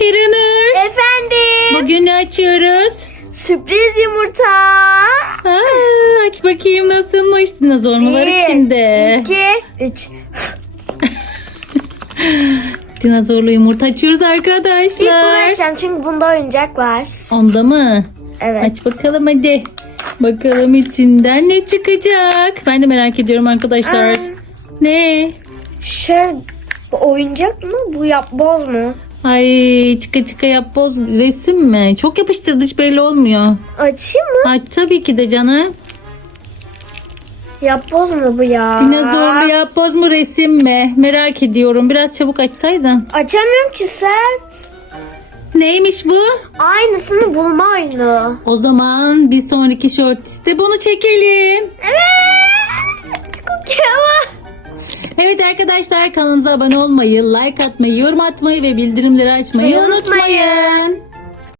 Hiranur, Efendim. bugün ne açıyoruz? Sürpriz yumurta. Aç bakayım nasılmış. Dinozor mu var içinde? 2, 3. Dinozorlu yumurta açıyoruz İlk bunu arkadaşlar. açacağım çünkü bunda oyuncak var. Onda mı? Evet. Aç bakalım hadi. Bakalım içinden ne çıkacak. Ben de merak ediyorum arkadaşlar. Aa. Ne? Şöyle bu oyuncak mı? Bu yapboz mu? Ay çıka çıka yapboz resim mi? Çok yapıştırdı, hiç belli olmuyor. Açayım mı? Aç tabii ki de canım. Yapboz mu bu ya? Dinozorlu yapboz mu resim mi? Merak ediyorum. Biraz çabuk açsaydın. Açamıyorum ki sert. Neymiş bu? Aynısını bulma oyunu. O zaman bir sonraki shortiste bunu çekelim. Evet. Cookie ama. Evet arkadaşlar, kanalımıza abone olmayı, like atmayı, yorum atmayı ve bildirimleri açmayı unutmayın.